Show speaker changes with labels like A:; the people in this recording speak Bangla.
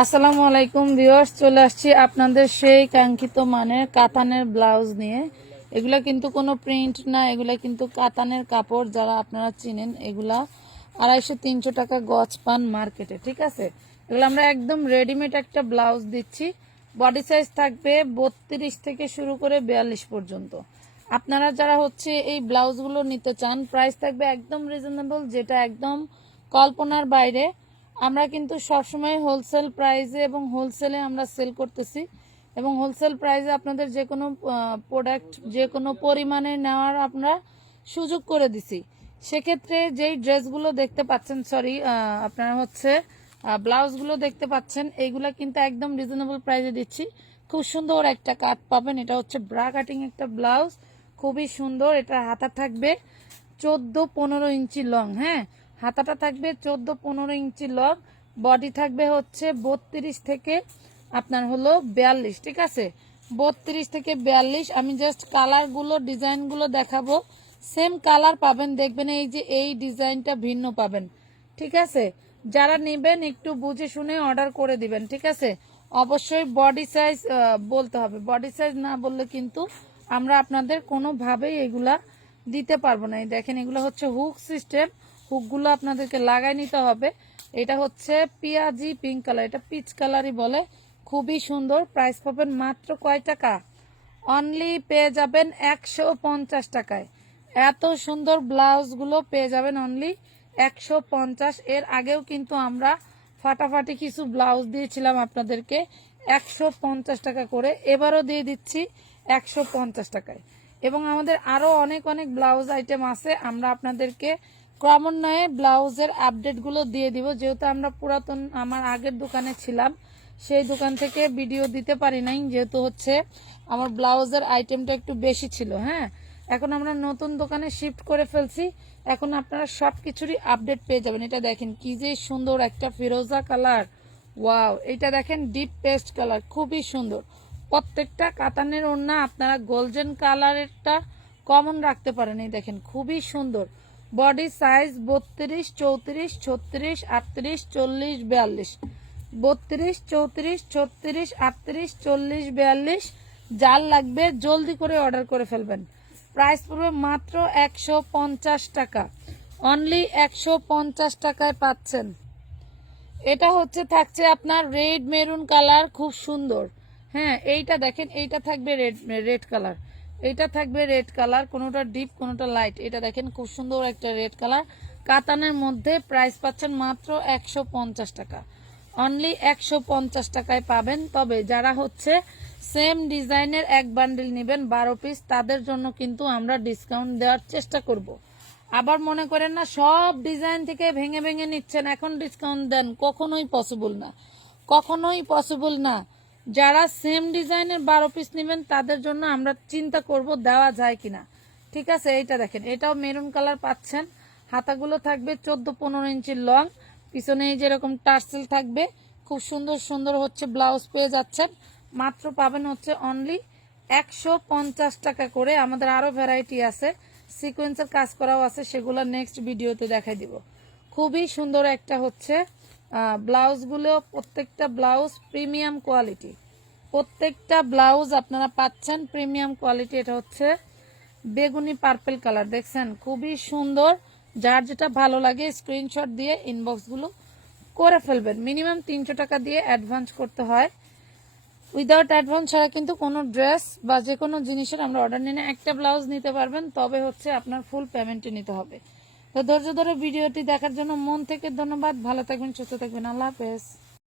A: আসসালামু আলাইকুম ভিউয়ার্স, চলে আসছি আপনাদের সেই কাঙ্ক্ষিত মানের কাতানের ব্লাউজ নিয়ে। এগুলা কিন্তু কোনো প্রিন্ট না, এগুলা কিন্তু কাতানের কাপড়, যারা আপনারা চিনেন, এগুলা আড়াইশো তিনশো টাকা গজ পান মার্কেটে, ঠিক আছে? এগুলো আমরা একদম রেডিমেড একটা ব্লাউজ দিচ্ছি। বডি সাইজ থাকবে বত্রিশ থেকে শুরু করে বিয়াল্লিশ পর্যন্ত। আপনারা যারা হচ্ছে এই ব্লাউজগুলো নিতে চান, প্রাইস থাকবে একদম রিজনেবল যেটা একদম কল্পনার বাইরে। আমরা কিন্তু সবসময় হোলসেল প্রাইসে এবং হোলসেলে আমরা সেল করতেছি। এবং হোলসেল প্রাইসে আপনাদের যে কোনো প্রোডাক্ট যে কোনো পরিমাণে নেওয়ার আমরা সুযোগ করে দিছি। সেক্ষেত্রে যেই ড্রেসগুলো দেখতে পাচ্ছেন সরি আপনারা হচ্ছে ব্লাউজগুলো দেখতে পাচ্ছেন, এইগুলা কিন্তু একদম রিজনেবল প্রাইসে দিচ্ছি। খুব সুন্দর একটা কাট পাবেন। এটা হচ্ছে ব্রা কাটিং একটা ব্লাউজ খুবই সুন্দর। এটা হাতা থাকবে চোদ্দ পনেরো ইঞ্চি লং হ্যাঁ? হাতাটা থাকবে চোদ্দ পনেরো ইঞ্চি লং বডি থাকবে হচ্ছে বত্রিশ থেকে আপনার হলো বিয়াল্লিশ, ঠিক আছে? বত্রিশ থেকে বিয়াল্লিশ, আমি জাস্ট কালারগুলো ডিজাইনগুলো দেখাবো। সেম কালার পাবেন, দেখবেন এই যে এই ডিজাইনটা ভিন্ন পাবেন, ঠিক আছে? যারা নেবেন একটু বুঝে শুনে অর্ডার করে দিবেন, ঠিক আছে? অবশ্যই বডি সাইজ বলতে হবে। বডি সাইজ না বললে কিন্তু আমরা আপনাদের কোনোভাবেই এগুলা দিতে পারব না। দেখেন, এগুলো হচ্ছে হুক সিস্টেম হুকগুলো আপনাদেরকে লাগাই নিতে হবে। এটা হচ্ছে পিয়াজি পিঙ্ক কালার এটা পিচ কালারই বলে। খুবই সুন্দর প্রাইস পাবেন মাত্র কয় টাকা? অনলি পেয়ে যাবেন একশো পঞ্চাশ টাকায়। এত সুন্দর ব্লাউজগুলো পেয়ে যাবেন অনলি একশো পঞ্চাশ। এর আগেও কিন্তু আমরা ফাটাফাটি কিছু ব্লাউজ দিয়েছিলাম আপনাদেরকে, একশো পঞ্চাশ টাকা করে। এবারও দিয়ে দিচ্ছি একশো পঞ্চাশ টাকায়। এবং আমাদের আরও অনেক অনেক ব্লাউজ আইটেম আছে। আমরা আপনাদেরকে ক্রমান্বয়ে ব্লাউজের আপডেটগুলো দিয়ে দিব। যেহেতু আমরা পুরাতন, আমার আগের দোকানে ছিলাম, সেই দোকান থেকে ভিডিও দিতে পারি নাই। যেহেতু হচ্ছে আমার ব্লাউজের আইটেমটা একটু বেশি ছিল হ্যাঁ? এখন আমরা নতুন দোকানে শিফট করে ফেলছি। এখন আপনারা সব কিছুরই আপডেট পেয়ে যাবেন। এটা দেখেন কি যে সুন্দর একটা ফিরোজা কালার ওয়াও এটা দেখেন ডিপ পেস্ট কালার খুবই সুন্দর। প্রত্যেকটা কাতানের ওড়না আপনারা গোল্ডেন কালারেরটা কমন রাখতে পারেন। এই দেখেন, খুবই সুন্দর। বডি সাইজ বত্রিশ, চৌত্রিশ, ছত্রিশ, আটত্রিশ, চল্লিশ, বিয়াল্লিশ। বত্রিশ, চৌত্রিশ, ছত্রিশ, আটত্রিশ, চল্লিশ, বিয়াল্লিশ, যার লাগবে জলদি করে অর্ডার করে ফেলবেন। প্রাইস পড়বে মাত্র একশো পঞ্চাশ টাকা। অনলি একশো পঞ্চাশ টাকায় পাচ্ছেন। এটা হচ্ছে, থাকছে আপনার রেড মেরুন কালার খুব সুন্দর। হ্যাঁ এইটা দেখেন, এইটা থাকবে রেড রেড কালার এইটা থাকবে রেড কালার, কোনোটা ডিপ, কোনোটা লাইট। এটা দেখেন, খুব সুন্দর একটা রেড কালার। কাতানের মধ্যে প্রাইস পাচ্ছেন মাত্র একশো পঞ্চাশ টাকা। অনলি একশো পঞ্চাশ টাকায় পাবেন। তবে যারা হচ্ছে সেম ডিজাইনের এক বান্ডিল নেবেন, বারো পিস তাদের জন্য কিন্তু আমরা ডিসকাউন্ট দেওয়ার চেষ্টা করব। আবার মনে করেন না, সব ডিজাইন থেকে ভেঙে ভেঙে নিচ্ছেন, এখন ডিসকাউন্ট দেন, কখনোই পসিবল না। কখনোই পসিবল না। যারা সেম ডিজাইনের বারো পিস নেবেন, তাদের জন্য আমরা চিন্তা করব দেওয়া যায় কিনা। ঠিক আছে? এইটা দেখেন। এটাও মেরুন কালার পাচ্ছেন। হাতাগুলো থাকবে চোদ্দ পনেরো ইঞ্চির লং পিছনে যেরকম টার্সেল থাকবে, খুব সুন্দর সুন্দর হচ্ছে ব্লাউজ পেয়ে যাচ্ছেন। মাত্র পাবেন হচ্ছে অনলি একশো পঞ্চাশ টাকা করে। আমাদের আরও ভ্যারাইটি আছে। সিকোয়েন্সের কাজ করাও আছে। সেগুলো নেক্সট ভিডিওতে দেখাই দিব। খুবই সুন্দর একটা হচ্ছে ব্লাউজগুলো প্রত্যেকটা ব্লাউজ প্রিমিয়াম কোয়ালিটি। প্রত্যেকটা ব্লাউজ আপনারা পাচ্ছেন প্রিমিয়াম কোয়ালিটি, এটা হচ্ছে বেগুনি পার্পেল কালার। দেখছেন, খুবই সুন্দর। যার যেটা ভালো লাগে, স্ক্রিনশট দিয়ে ইনবক্সগুলো করে ফেলবেন। মিনিমাম তিনশো টাকা দিয়ে অ্যাডভান্স করতে হয়। উইদাউট অ্যাডভান্স ছাড়া কিন্তু কোনো ড্রেস বা যে কোনো জিনিসের আমরা অর্ডার নিয়ে একটা ব্লাউজ নিতে পারবেন, তবে হচ্ছে আপনার ফুল পেমেন্টে নিতে হবে। তো ধৈর্য ধরে ভিডিওটি দেখার জন্য মন থেকে ধন্যবাদ। ভালো থাকবেন, সুস্থ থাকবেন। আল্লাহ হাফেজ।